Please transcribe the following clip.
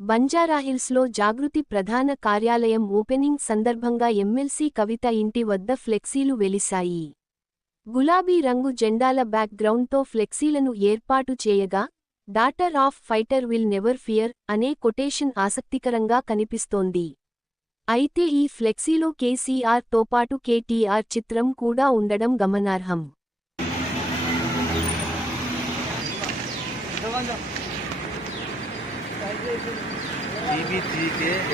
బంజారాహిల్స్లో జాగృతి ప్రధాన కార్యాలయం ఓపెనింగ్ సందర్భంగా ఎమ్మెల్సీ కవిత ఇంటి వద్ద ఫ్లెక్సీలు వెలిశాయి. గులాబీ రంగు జెండాల బ్యాక్ గ్రౌండ్తో ఫ్లెక్సీలను ఏర్పాటు చేయగా daughter of fighter will never fear అనే కొటేషన్ ఆసక్తికరంగా కనిపిస్తోంది. అయితే ఈ ఫ్లెక్సీలో కేసీఆర్ పాటు కేటీఆర్ చిత్రం కూడా ఉండడం గమనార్హం. DBD게